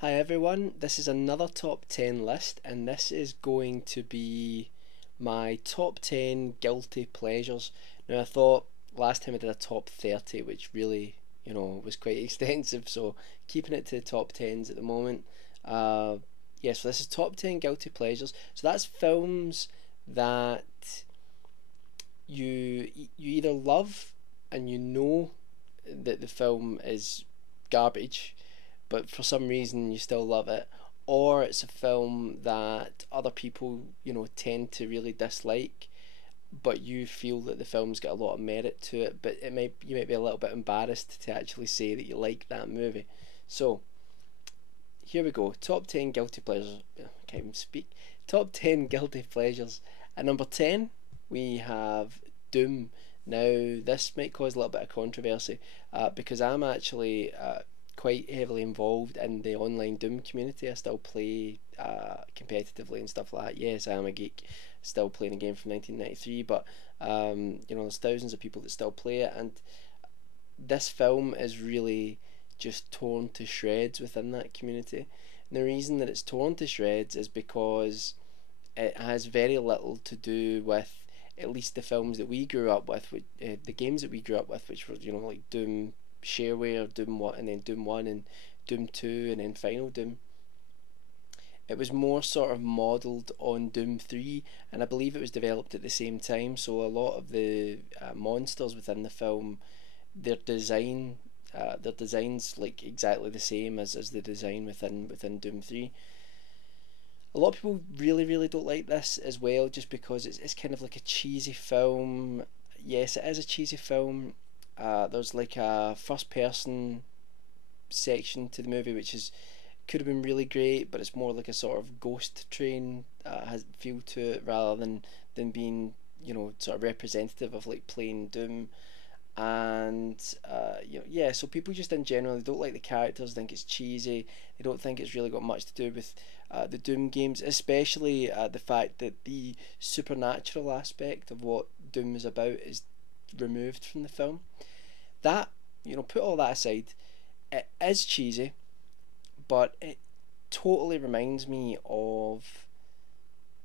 Hi everyone, this is another top 10 list, and this is going to be my top 10 guilty pleasures. Now, I thought last time I did a top 30, which really, was quite extensive, so keeping it to the top 10s at the moment. So this is top 10 guilty pleasures. So that's films that you either love and you know that the film is garbage, but for some reason you still love it, or it's a film that other people, tend to really dislike, but you feel that the film's got a lot of merit to it, but you might be a little bit embarrassed to actually say that you like that movie. So here we go. Top 10 guilty pleasures. I can't even speak. Top 10 guilty pleasures. At number 10, we have Doom. Now, this might cause a little bit of controversy because I'm actually quite heavily involved in the online Doom community. I still play competitively and stuff like that. Yes, I am a geek, still playing a game from 1993, but there's thousands of people that still play it, and this film is really just torn to shreds within that community. And the reason that it's torn to shreds is because it has very little to do with at least the films that we grew up with, the games that we grew up with, which were like Doom Shareware, Doom 1, and then Doom 1 and Doom 2, and then Final Doom. It was more sort of modelled on Doom 3, and I believe it was developed at the same time, so a lot of the monsters within the film, their design their design's like exactly the same as the design within Doom 3. A lot of people really don't like this as well, just because it's kind of like a cheesy film. Yes, it is a cheesy film. There's like a first person section to the movie, which is could have been really great, but it's more like a sort of ghost train has feel to it, rather than being sort of representative of like plain Doom. And yeah, so people just in general, they don't like the characters, think it's cheesy, they don't think it's really got much to do with the Doom games, especially the fact that the supernatural aspect of what Doom is about is removed from the film. That, put all that aside, it is cheesy, but it totally reminds me of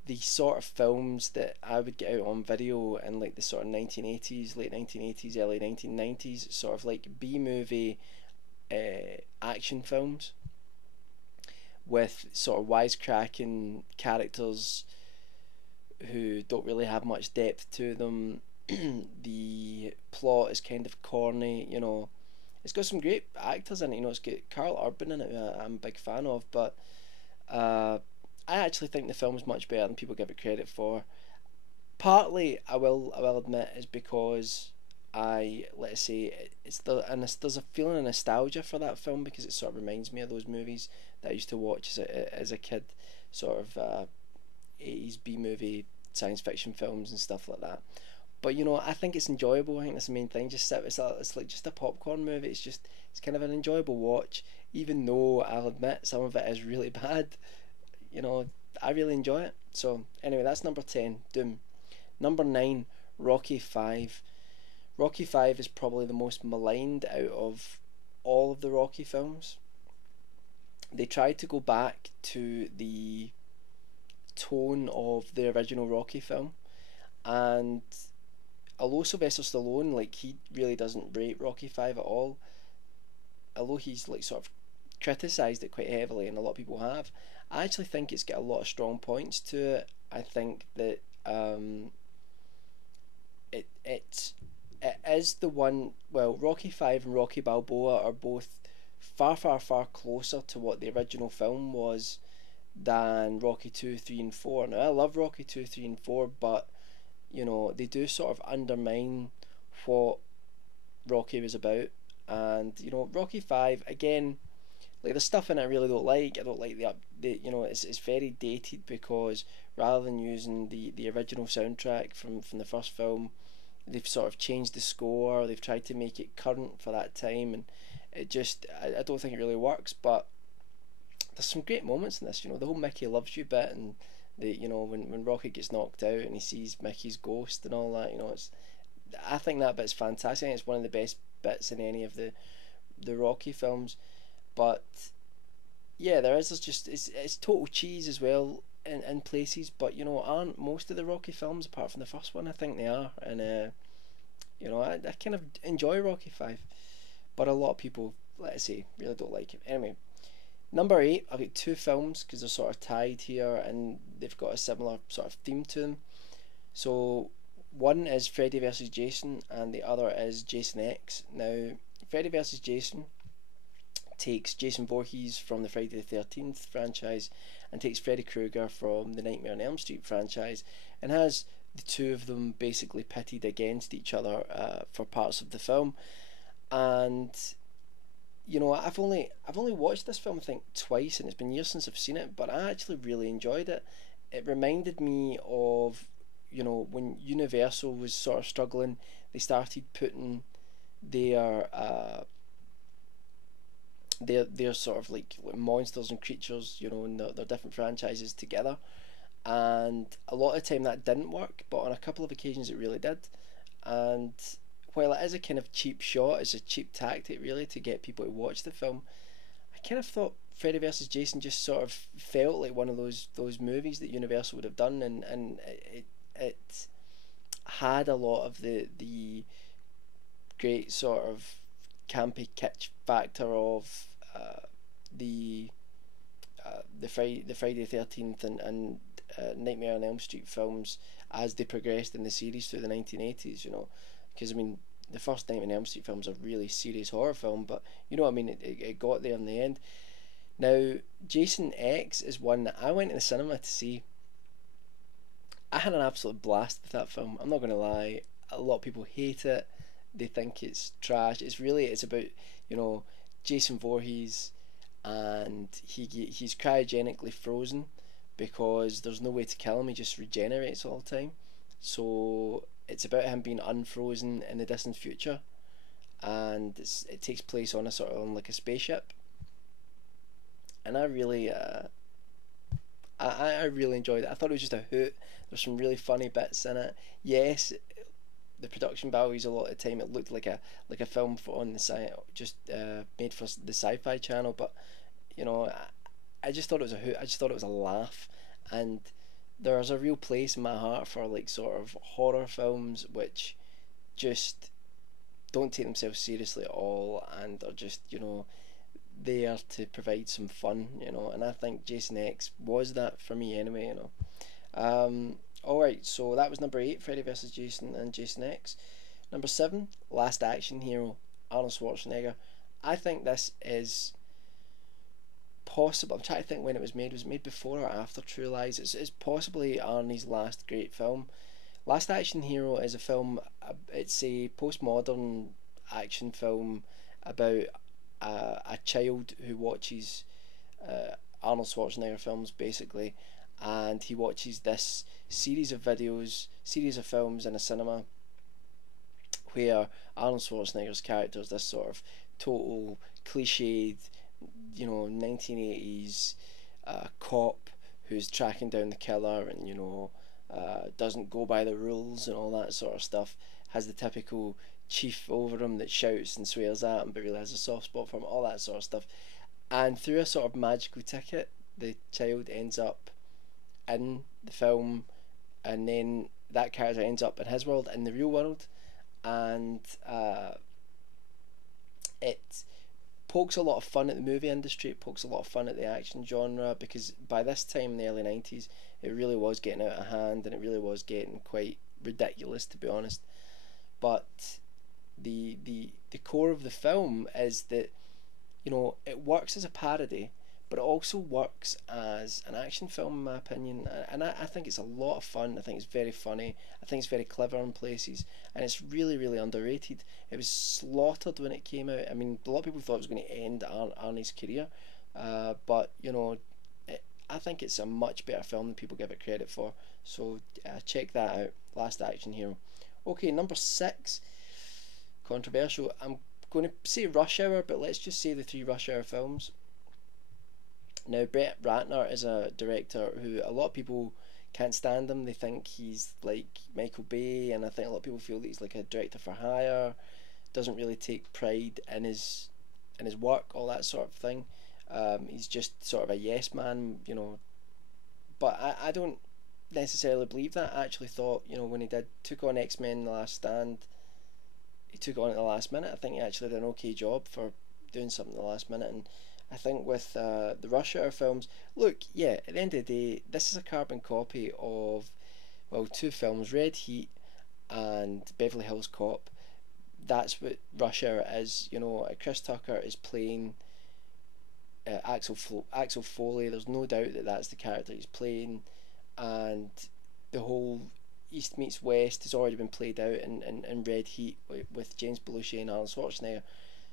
the sort of films that I would get out on video in like the sort of 1980s, late 1980s, early 1990s, sort of like B movie action films with sort of wisecracking characters who don't really have much depth to them. The plot is kind of corny, It's got some great actors in it, It's got Carl Urban in it, who I'm a big fan of, but uh, I actually think the film's much better than people give it credit for. Partly, I will admit, is because let's say and there's a feeling of nostalgia for that film, because it sort of reminds me of those movies that I used to watch as a kid, sort of 80s B movie science fiction films and stuff like that. But I think it's enjoyable. I think that's the main thing. It's like just a popcorn movie. It's kind of an enjoyable watch, even though I'll admit some of it is really bad. You know, I really enjoy it. So anyway, that's number 10, Doom. Number 9, Rocky 5. Rocky 5 is probably the most maligned out of all of the Rocky films. They tried to go back to the tone of the original Rocky film, and although Sylvester Stallone, like, he really doesn't rate Rocky 5 at all, although he's like sort of criticised it quite heavily, and a lot of people have, I actually think it's got a lot of strong points to it. I think that it it it is the one. Well, Rocky 5 and Rocky Balboa are both far closer to what the original film was than Rocky 2, 3 and 4. Now, I love Rocky 2, 3 and 4, but they do sort of undermine what Rocky was about. And Rocky 5, again, like, the stuff in it I really don't like. I don't like it's very dated, because rather than using the original soundtrack from the first film, they've sort of changed the score. They've tried to make it current for that time, and I don't think it really works. But there's some great moments in this. The whole Mickey loves you bit, and when Rocky gets knocked out and he sees Mickey's ghost and all that. I think that bit's fantastic. I think it's one of the best bits in any of the Rocky films. But yeah, there is. There's just it's total cheese as well in places, but you know, aren't most of the Rocky films apart from the first one? I think they are, and you know, I kind of enjoy Rocky Five, but a lot of people, let's say, really don't like it. Anyway, number eight, I've got two films because they're sort of tied here and they've got a similar sort of theme to them. So one is Freddy versus Jason, and the other is Jason X. Now, Freddy versus Jason takes Jason Voorhees from the Friday the 13th franchise and takes Freddy Krueger from the Nightmare on Elm Street franchise and has the two of them basically pitted against each other for parts of the film. And you know, I've only watched this film I think twice, and it's been years since I've seen it, but I actually really enjoyed it. It reminded me of, you know, when Universal was sort of struggling, they started putting their their sort of like monsters and creatures, you know, and their different franchises together. And a lot of the time that didn't work, but on a couple of occasions it really did. And while it is a kind of cheap shot, it's a cheap tactic really to get people to watch the film. I kind of thought Freddy vs Jason just sort of felt like one of those movies that Universal would have done, and it had a lot of the great sort of campy kitsch factor of the the Friday the 13th and Nightmare on Elm Street films as they progressed in the series through the 1980s. You know, because I mean the first Nightmare on Elm Street film's a really serious horror film, but you know what I mean. It got there in the end. Now, Jason X is one that I went to the cinema to see. I had an absolute blast with that film. I'm not going to lie. A lot of people hate it. They think it's trash. It's about, you know, Jason Voorhees, and he's cryogenically frozen because there's no way to kill him. He just regenerates all the time. So it's about him being unfrozen in the distant future, and it takes place on a sort of on like a spaceship. And I really I really enjoyed it. I thought it was just a hoot. There's some really funny bits in it. Yes, the production values a lot of the time it looked like a film for on the site, just made for the Sci-Fi Channel. But you know, I just thought it was a hoot. I just thought it was a laugh, and there's a real place in my heart for like sort of horror films which just don't take themselves seriously at all and are just, you know, there to provide some fun, you know. And I think Jason X was that for me anyway, you know. Alright, so that was number 8, Freddy vs. Jason and Jason X. Number 7, Last Action Hero, Arnold Schwarzenegger. I think this is possible. I'm trying to think when it was made. Was it made before or after True Lies? It's possibly Arnie's last great film. Last Action Hero is a film, it's a postmodern action film about a child who watches Arnold Schwarzenegger films basically, and he watches this series of films in a cinema where Arnold Schwarzenegger's character is this sort of total cliched, you know, 1980s cop who's tracking down the killer, and you know, doesn't go by the rules and all that sort of stuff. Has the typical chief over him that shouts and swears at him but really has a soft spot for him, all that sort of stuff. And through a sort of magical ticket, the child ends up in the film, and then that character ends up in his world, in the real world. And it pokes a lot of fun at the movie industry, it pokes a lot of fun at the action genre, because by this time in the early 90s it really was getting out of hand and it really was getting quite ridiculous, to be honest. But the core of the film is that, you know, it works as a parody, but it also works as an action film in my opinion, and I think it's a lot of fun. I think it's very funny, I think it's very clever in places, and it's really really underrated. It was slaughtered when it came out. I mean, a lot of people thought it was going to end Arnie's career, but you know, I think it's a much better film than people give it credit for, so check that out, Last Action Hero. Okay, number 6, controversial. I'm going to say Rush Hour, but let's just say the 3 Rush Hour films. Now, Brett Ratner is a director who a lot of people can't stand him. They think he's like Michael Bay, and I think a lot of people feel that he's like a director for hire, doesn't really take pride in his work, all that sort of thing. He's just sort of a yes man, you know. But I don't necessarily believe that. I actually thought, you know, when he took on X-Men: The Last Stand, he took on at the last minute. I think he actually did an okay job for doing something at the last minute. And I think with the Rush Hour films, look, yeah, at the end of the day, this is a carbon copy of, well, two films, Red Heat and Beverly Hills Cop. That's what Rush Hour is. You know, Chris Tucker is playing Axel Foley. There's no doubt that that's the character he's playing, and the whole East meets West has already been played out in Red Heat with James Belushi and Arnold Schwarzenegger.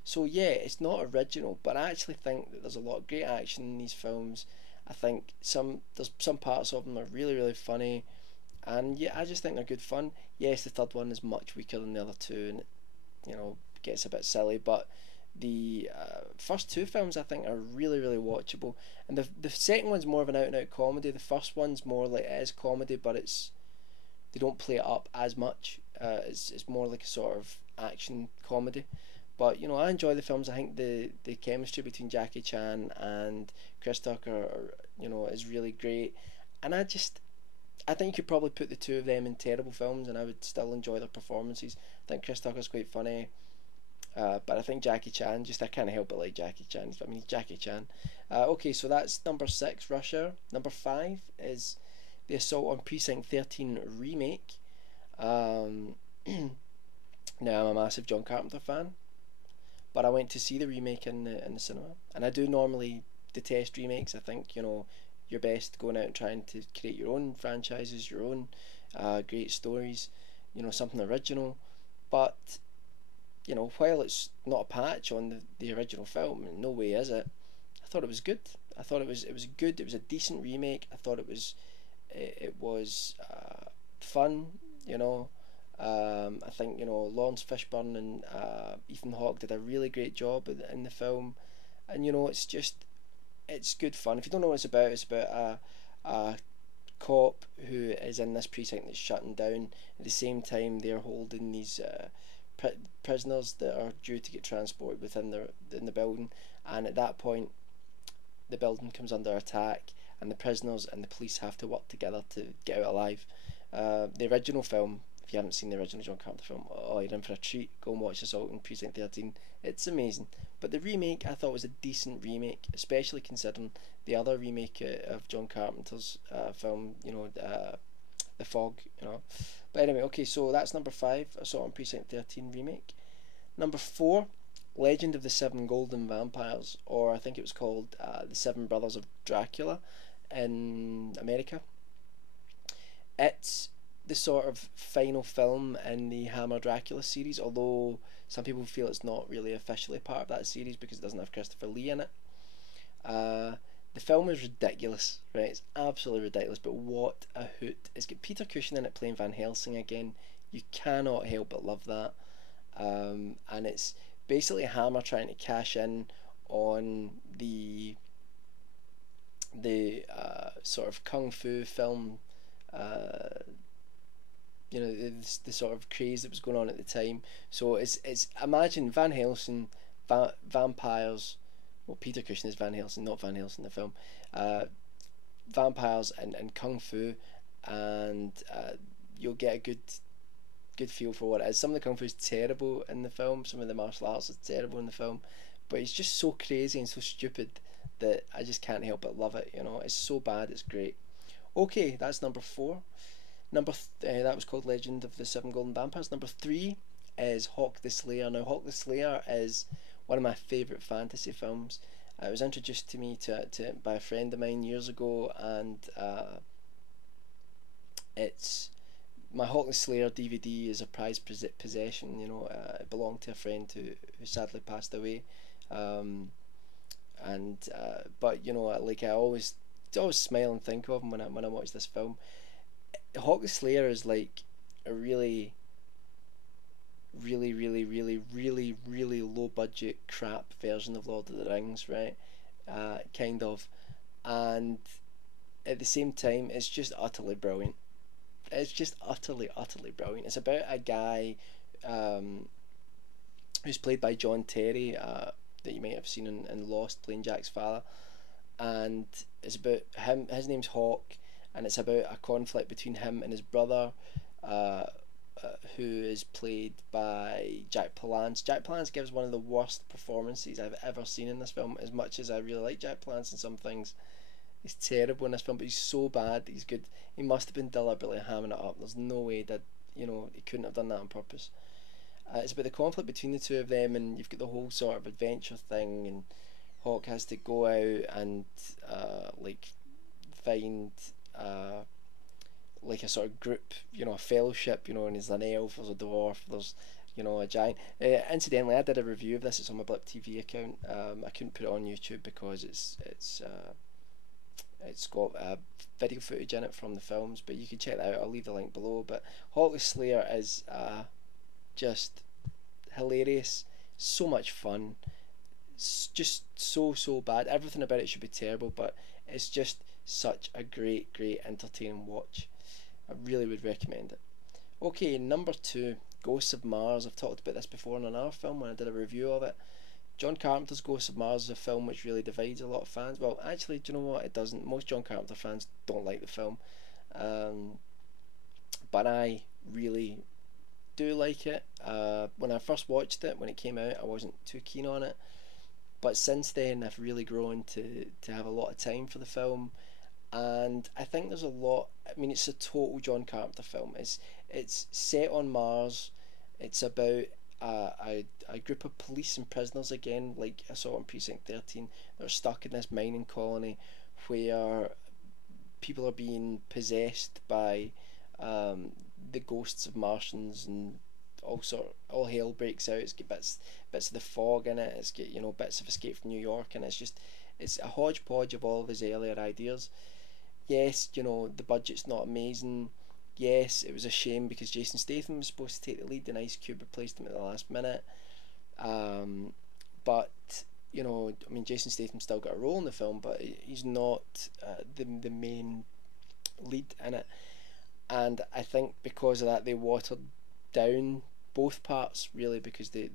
So yeah, it's not original, but I actually think that there's a lot of great action in these films. I think there's some parts of them are really really funny, and yeah, I just think they're good fun. Yes, the third one is much weaker than the other two, and you know gets a bit silly, but the first two films I think are really really watchable, and the second one's more of an out and out comedy. The first one's more like it is comedy, but they don't play it up as much. It's more like a sort of action comedy. But you know, I enjoy the films. I think the chemistry between Jackie Chan and Chris Tucker, you know, is really great. And I think you could probably put the two of them in terrible films, and I would still enjoy their performances. I think Chris Tucker's quite funny, but I think Jackie Chan, just I can't help but like Jackie Chan. I mean, he's Jackie Chan. Okay, so that's number 6, Rush Hour. Number 5 is the Assault on Precinct 13 remake. Um, Now I'm a massive John Carpenter fan, but I went to see the remake in the cinema, and I do normally detest remakes. I think you know you're best going out and trying to create your own franchises, your own great stories, you know, something original. But you know, while it's not a patch on the original film, in no way is it. I thought it was good. I thought it was good. It was a decent remake. I thought it was fun. You know, I think you know Lawrence Fishburne and Ethan Hawke did a really great job in the film, and you know it's good fun. If you don't know what it's about a cop who is in this precinct that's shutting down. At the same time, they're holding these prisoners that are due to get transported in the building, and at that point, the building comes under attack, and the prisoners and the police have to work together to get out alive. The original film, if you haven't seen the original John Carpenter film, oh, you're in for a treat. Go and watch Assault on Precinct 13. It's amazing. But the remake, I thought was a decent remake, especially considering the other remake of John Carpenter's film, you know, The Fog, you know. But anyway, okay, so that's number 5, Assault on Precinct 13 remake. Number 4, Legend of the Seven Golden Vampires, or I think it was called The Seven Brothers of Dracula in America. It's the sort of final film in the Hammer Dracula series, although some people feel it's not really officially part of that series because it doesn't have Christopher Lee in it. The film is ridiculous, right? It's absolutely ridiculous, but what a hoot. It's got Peter Cushing in it playing Van Helsing again. You cannot help but love that. And it's basically Hammer trying to cash in on the sort of kung fu film, you know, the sort of craze that was going on at the time. So it's imagine Van Helsing, vampires. Well, Peter Cushing is Van Helsing, not Van Helsing the film. Vampires and kung fu, and you'll get a good feel for what it is. Some of the kung fu is terrible in the film. Some of the martial arts is terrible in the film, but it's just so crazy and so stupid that I just can't help but love it. You know, it's so bad, it's great. Okay, that's number 4. That was called Legend of the Seven Golden Vampires. Number 3 is Hawk the Slayer. Now, Hawk the Slayer is one of my favourite fantasy films. It was introduced to me by a friend of mine years ago, and it's my Hawk the Slayer DVD is a prized possession. You know, it belonged to a friend who sadly passed away, but you know, like I always smile and think of him when I watch this film. Hawk the Slayer is like a really low budget crap version of Lord of the Rings, right? Kind of, and at the same time, it's just utterly brilliant. It's just utterly brilliant. It's about a guy who's played by John Terry, that you might have seen in Lost, playing Jack's father, and it's about him. His name's Hawk, and it's about a conflict between him and his brother, uh, who is played by Jack Palance. Jack Palance gives one of the worst performances I've ever seen in this film. As much as I really like Jack Palance in some things, he's terrible in this film. But he's so bad that he's good. He must have been deliberately hamming it up. There's no way that he couldn't have done that on purpose. It's about the conflict between the two of them, and you've got the whole sort of adventure thing, and Hawk has to go out and like find like a sort of group, a fellowship, and there's an elf, there's a dwarf, there's a giant. Incidentally, I did a review of this. It's on my Blip TV account. I couldn't put it on YouTube because it's got video footage in it from the films, but you can check that out. I'll leave the link below. But Hawk the Slayer is just hilarious, so much fun. It's just so bad. Everything about it should be terrible, but it's just such a great entertaining watch. I really would recommend it. Okay, number 2, Ghosts of Mars. I've talked about this before in another film when I did a review of it. John Carpenter's Ghosts of Mars is a film which really divides a lot of fans. Well, actually, do you know what? It doesn't. Most John Carpenter fans don't like the film, but I really do like it. When I first watched it, when it came out, I wasn't too keen on it, but since then I've really grown to have a lot of time for the film, and I think there's a lot. I mean, it's a total John Carpenter film. It's set on Mars. It's about a group of police and prisoners, again, like I saw in Precinct 13. They're stuck in this mining colony where people are being possessed by the ghosts of Martians, and all hell breaks out. It's got bits of the fog in it. It's got bits of Escape from New York, and it's a hodgepodge of all of his earlier ideas. Yes, the budget's not amazing. Yes, it was a shame because Jason Statham was supposed to take the lead and Ice Cube replaced him at the last minute. But I mean, Jason Statham still got a role in the film, but he's not the main lead in it. And I think because of that, they watered down both parts, really, because they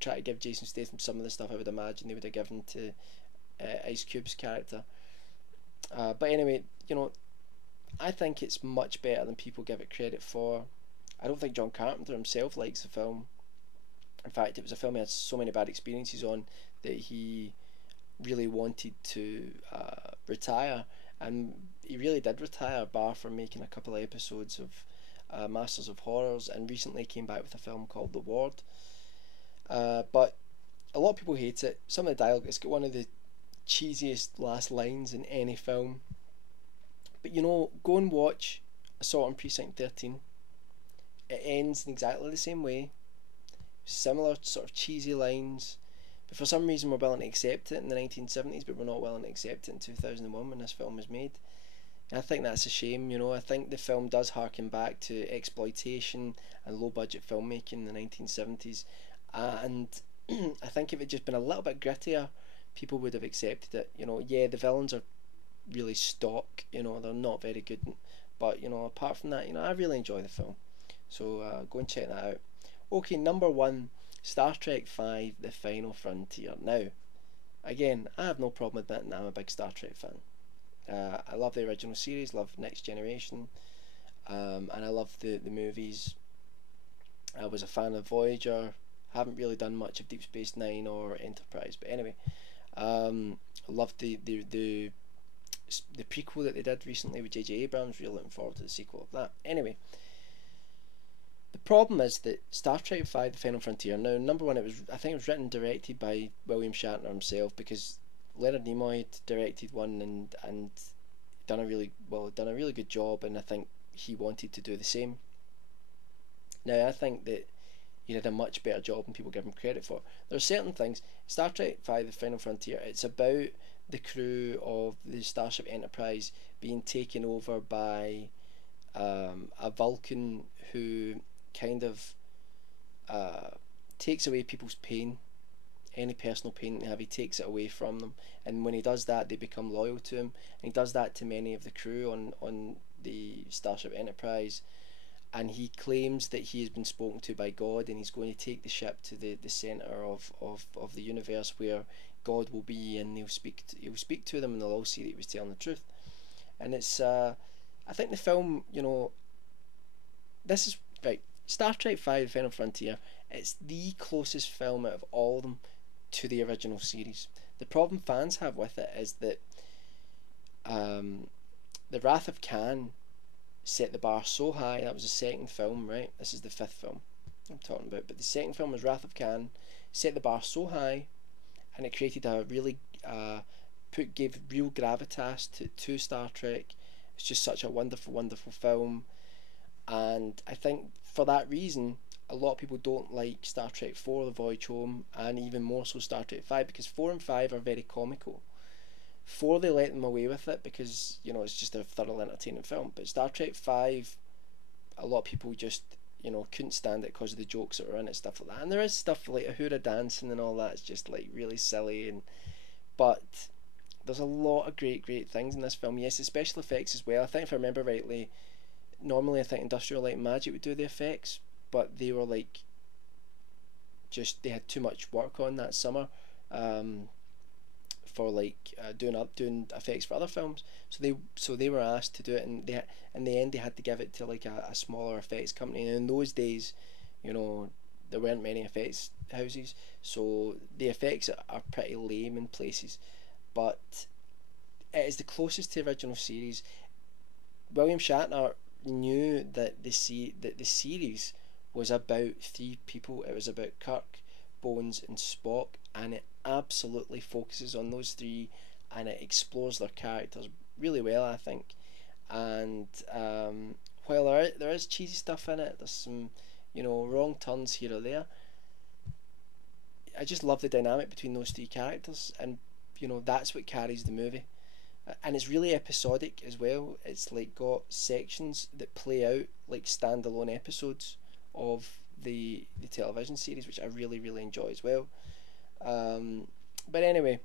try to give Jason Statham some of the stuff I would imagine they would have given to Ice Cube's character. But anyway, I think it's much better than people give it credit for. I don't think John Carpenter himself likes the film. In fact, it was a film he had so many bad experiences on that he really wanted to retire, and he really did retire, bar from making a couple of episodes of Masters of Horrors, and recently came back with a film called The Ward. But a lot of people hate it. Some of the dialogue, it's got one of the cheesiest last lines in any film. But go and watch Assault on Precinct 13. It ends in exactly the same way. Similar sort of cheesy lines. But for some reason we're willing to accept it in the 1970s, but we're not willing to accept it in 2001 when this film was made. And I think that's a shame. I think the film does harken back to exploitation and low budget filmmaking in the 1970s. And I think if it had just been a little bit grittier, people would have accepted it. Yeah, the villains are really stock, they're not very good, but apart from that, I really enjoy the film, so go and check that out. Okay, number 1, Star Trek V: The Final Frontier. Now, again, I have no problem admitting that I'm a big Star Trek fan. I love the original series, love Next Generation, and I love the movies. I was a fan of Voyager, haven't really done much of Deep Space Nine or Enterprise, but anyway, I loved the prequel that they did recently with J.J. Abrams. Really looking forward to the sequel of that. Anyway, the problem is that Star Trek V: The Final Frontier. Now, number 1, I think it was written and directed by William Shatner himself, because Leonard Nimoy had directed one and done a really good job, and I think he wanted to do the same. Now, I think that he did a much better job than people give him credit for. There are certain things. Star Trek V: The Final Frontier, it's about the crew of the Starship Enterprise being taken over by a Vulcan who kind of takes away people's pain, any personal pain they have. He takes it away from them, and when he does that, they become loyal to him. And he does that to many of the crew on the Starship Enterprise, and he claims that he has been spoken to by God, and he's going to take the ship to the center of the universe where God will be, and he'll speak to them, and they'll all see that he was telling the truth. And it's I think the film, this is right. Star Trek Five: The Final Frontier. It's the closest film out of all of them to the original series. The problem fans have with it is that the Wrath of Khan set the bar so high. That was the second film, right? This is the fifth film I'm talking about, but the second film was Wrath of Khan. Set the bar so high, and it created a really gave real gravitas to Star Trek. It's just such a wonderful, wonderful film, and I think for that reason, a lot of people don't like Star Trek 4: The Voyage Home, and even more so Star Trek 5, because 4 and 5 are very comical. 4, they let them away with it because it's just a thoroughly entertaining film. But Star Trek 5, a lot of people just couldn't stand it because of the jokes that were in it, stuff like that. And there is stuff like Ahura dancing and all that. It's just like really silly, but there's a lot of great things in this film. Yes, the special effects as well. I think if I remember rightly, normally I think Industrial Light and Magic would do the effects, but they were like they had too much work on that summer. For doing effects for other films, so they were asked to do it, and in the end they had to give it to like a smaller effects company. And in those days, there weren't many effects houses, so the effects are pretty lame in places, but it is the closest to the original series. William Shatner knew that the series was about three people. It was about Kirk, Bones, and Spock, and it absolutely focuses on those three, and it explores their characters really well, I think. And while there is cheesy stuff in it, there's some wrong turns here or there, I just love the dynamic between those three characters, and that's what carries the movie. And it's really episodic as well. It's like got sections that play out like standalone episodes of the television series, which I really enjoy as well. But anyway,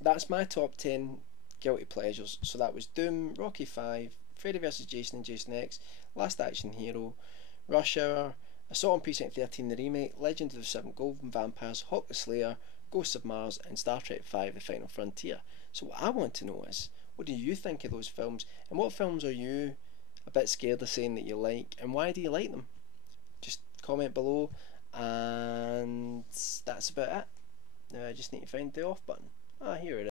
that's my top 10 guilty pleasures. So that was Doom, Rocky 5, Freddy vs Jason and Jason X, Last Action Hero, Rush Hour, Assault on Precinct 13 the remake, Legend of the Seven Golden Vampires, Hawk the Slayer, Ghosts of Mars, and Star Trek 5: The Final Frontier. So what I want to know is, what do you think of those films, and what films are you a bit scared of saying that you like, and why do you like them? Just comment below, and that's about it. Now I just need to find the off button. Here it is.